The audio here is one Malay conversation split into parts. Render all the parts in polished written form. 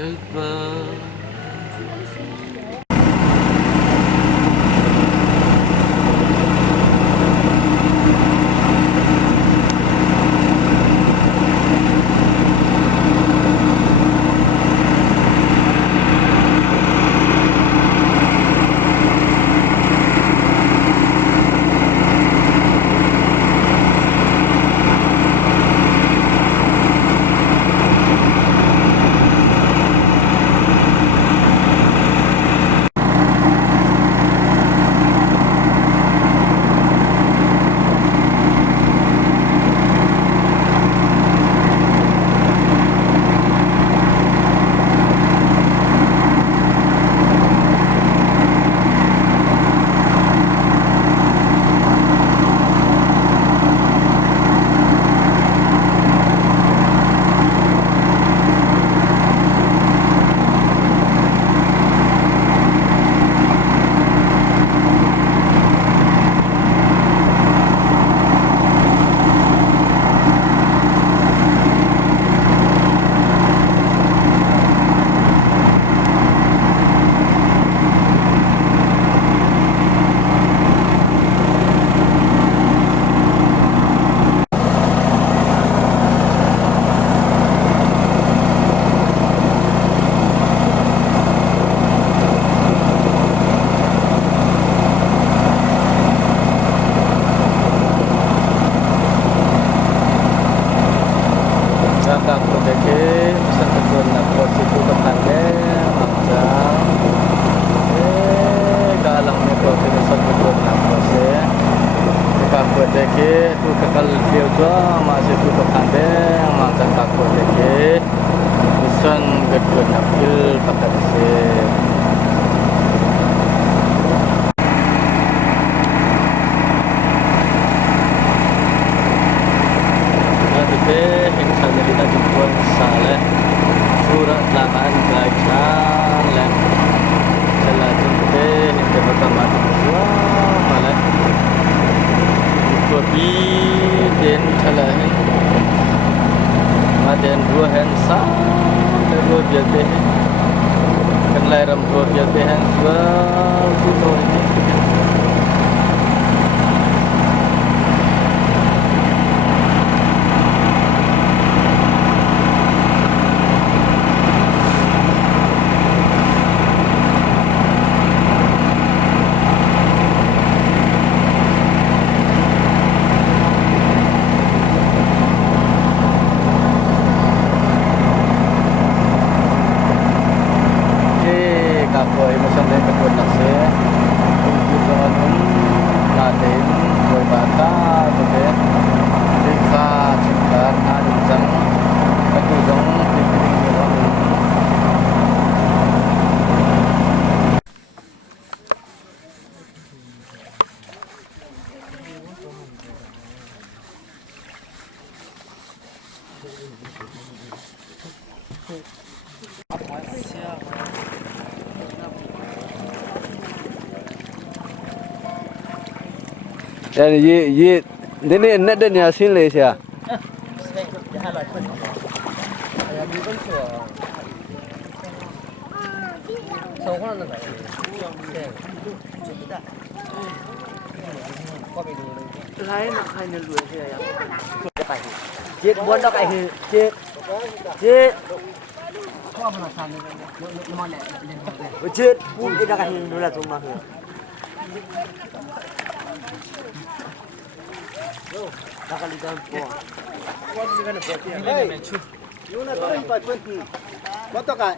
Goodbye. Deke tu kekal dia tua masih tu kekandeng macam takut deke usan gedut napil pakai se ada yang saya kita jumpa salah surat laman belajar dan salah jumpa yang pertama dua malah kopi dan salah dan dua hansa dua biasa kan lain dua biasa hansa itu dan ye ini nak dan yasin le sia lain nak hai lu sia ya chết buôn đó cái chết chết có mà san nó mòn này chết buôn cái cái nó là số mà kali dalam po. What is going to put here? Hey, you na 25 What to ka?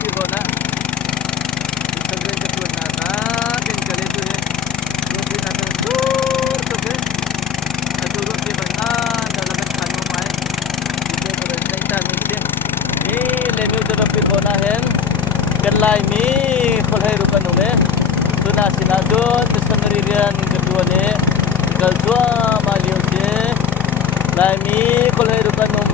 piro na segera jatuh na kan kali tu he tu na tur tu ke aturut ke ban dalam kanu mai itu kalau saya mungkin ni lemu tu piro na hen kan lai mi kolhai rukan ume tu na sinadun missionary rian kedua ni kalau tua maliu je lai mi kolhai rukan